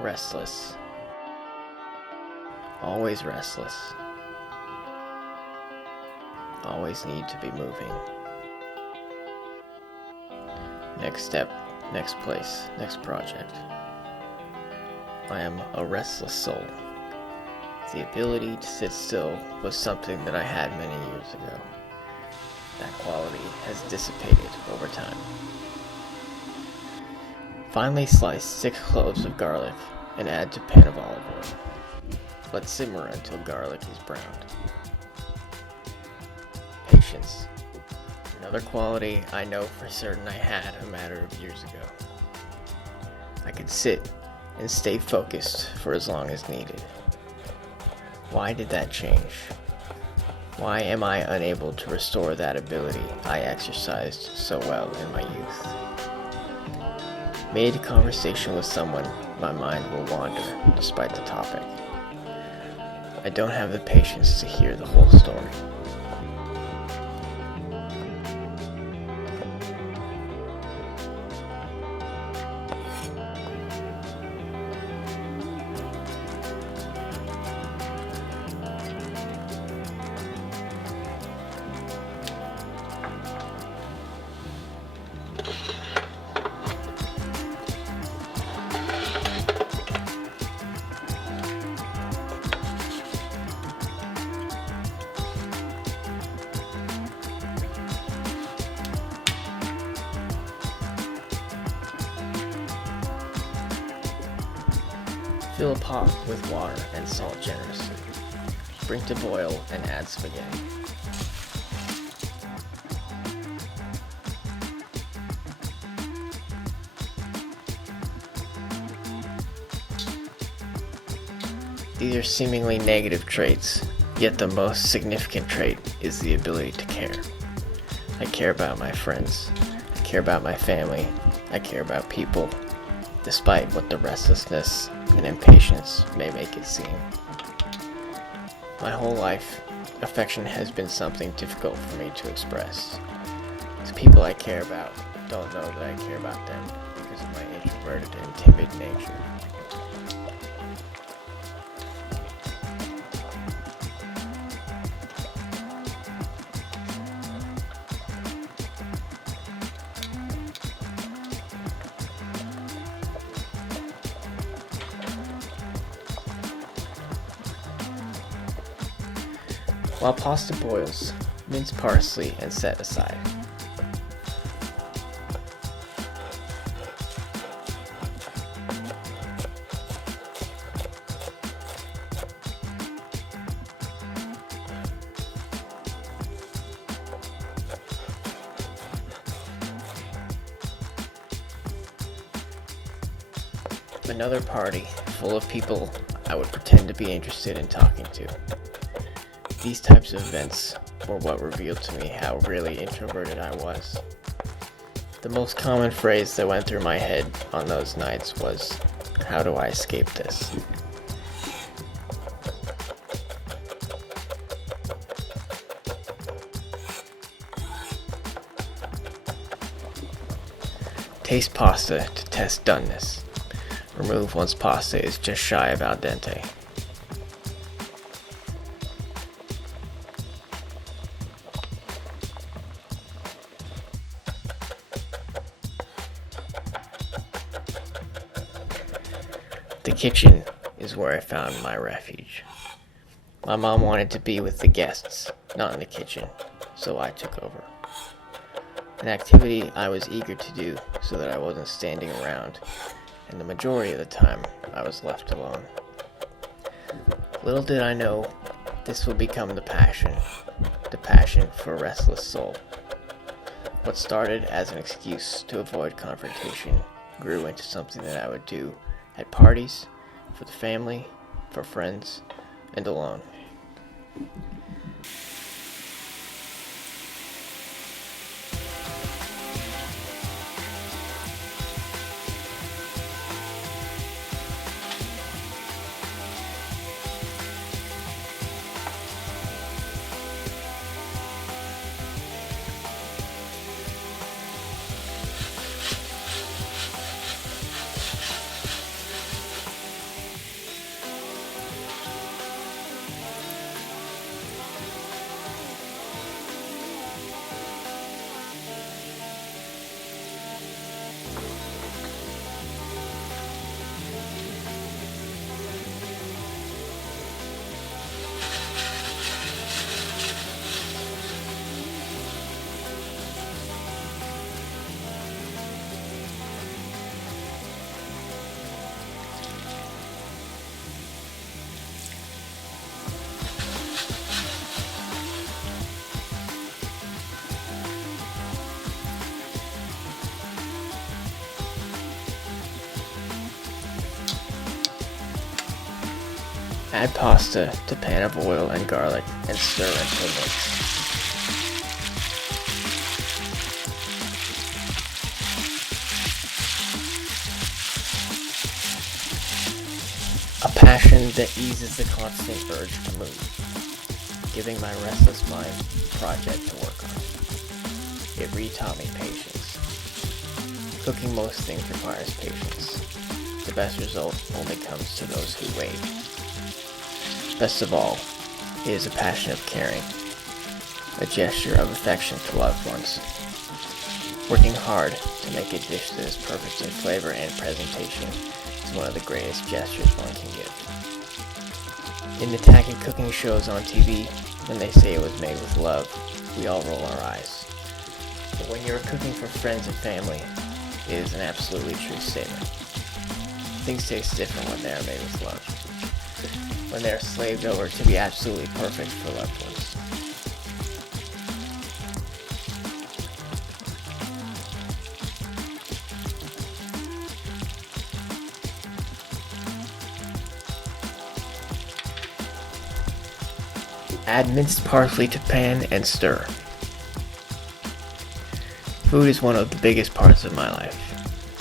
Restless. Always restless. Always need to be moving. Next step, next place, next project. I am a restless soul. The ability to sit still was something that I had many years ago. That quality has dissipated over time. Finely slice 6 cloves of garlic and add to pan of olive oil. Let simmer until garlic is browned. Patience. Another quality I know for certain I had a matter of years ago. I could sit and stay focused for as long as needed. Why did that change? Why am I unable to restore that ability I exercised so well in my youth? Mid conversation with someone, my mind will wander despite the topic. I don't have the patience to hear the whole story. Fill a pot with water and salt generously. Bring to boil and add spaghetti. These are seemingly negative traits, yet the most significant trait is the ability to care. I care about my friends. I care about my family. I care about people, despite what the restlessness and impatience may make it seem. My whole life, affection has been something difficult for me to express. The people I care about don't know that I care about them because of my introverted and timid nature. While pasta boils, mince parsley and set aside. Another party full of people I would pretend to be interested in talking to. These types of events were what revealed to me how really introverted I was. The most common phrase that went through my head on those nights was, "How do I escape this?" Taste pasta to test doneness. Remove once pasta is just shy of al dente. The kitchen is where I found my refuge. My mom wanted to be with the guests, not in the kitchen, so I took over. An activity I was eager to do so that I wasn't standing around, and the majority of the time I was left alone. Little did I know this would become the passion for a restless soul. What started as an excuse to avoid confrontation grew into something that I would do at parties, for the family, for friends, and alone. Add pasta to pan of oil and garlic and stir until mixed. A passion that eases the constant urge to move, giving my restless mind a project to work on. It retaught me patience. Cooking most things requires patience. The best result only comes to those who wait. Best of all, it is a passion of caring, a gesture of affection to loved ones. Working hard to make a dish that is perfect in flavor and presentation is one of the greatest gestures one can give. In the tacky cooking shows on TV, when they say it was made with love, we all roll our eyes. But when you're cooking for friends and family, it is an absolutely true statement. Things taste different when they are made with love, when they are slaved over to be absolutely perfect for loved ones. Add minced parsley to pan and stir. Food is one of the biggest parts of my life.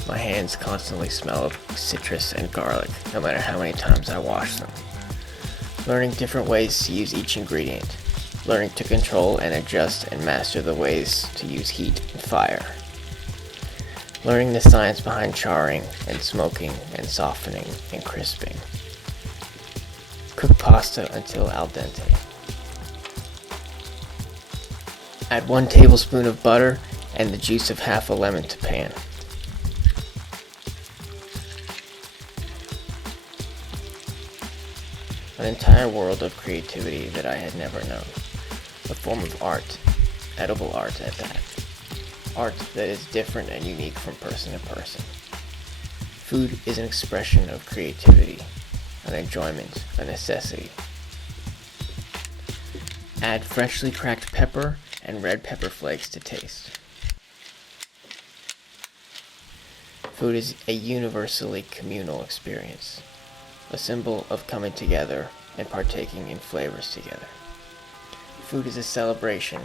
My hands constantly smell of citrus and garlic, no matter how many times I wash them. Learning different ways to use each ingredient. Learning to control and adjust and master the ways to use heat and fire. Learning the science behind charring and smoking and softening and crisping. Cook pasta until al dente. Add 1 tablespoon of butter and the juice of half a lemon to pan. An entire world of creativity that I had never known. A form of art, edible art at that. Art that is different and unique from person to person. Food is an expression of creativity, an enjoyment, a necessity. Add freshly cracked pepper and red pepper flakes to taste. Food is a universally communal experience, a symbol of coming together and partaking in flavors together. Food is a celebration,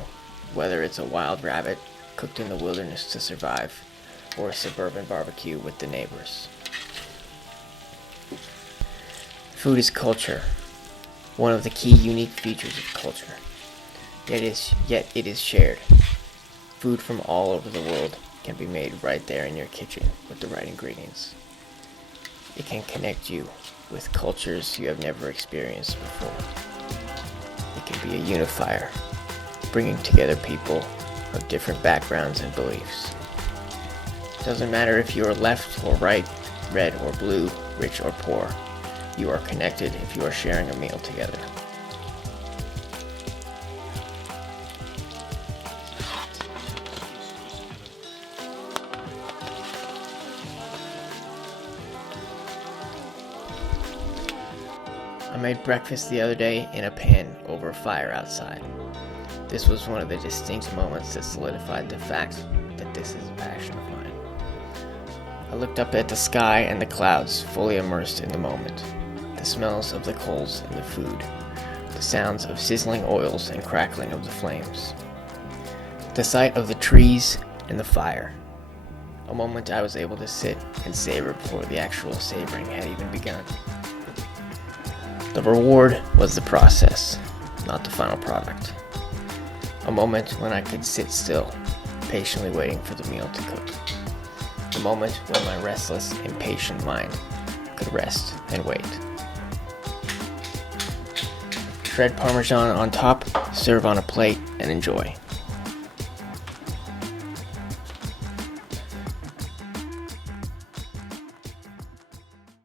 whether it's a wild rabbit cooked in the wilderness to survive, or a suburban barbecue with the neighbors. Food is culture, one of the key unique features of culture. Yet it is shared. Food from all over the world can be made right there in your kitchen with the right ingredients. It can connect you with cultures you have never experienced before. It can be a unifier, bringing together people of different backgrounds and beliefs. It doesn't matter if you are left or right, red or blue, rich or poor. You are connected if you are sharing a meal together. I made breakfast the other day in a pan over a fire outside. This was one of the distinct moments that solidified the fact that this is a passion of mine. I looked up at the sky and the clouds, fully immersed in the moment. The smells of the coals and the food. The sounds of sizzling oils and crackling of the flames. The sight of the trees and the fire. A moment I was able to sit and savor before the actual savoring had even begun. The reward was the process, not the final product. A moment when I could sit still, patiently waiting for the meal to cook. A moment when my restless, impatient mind could rest and wait. Shred Parmesan on top, serve on a plate, and enjoy.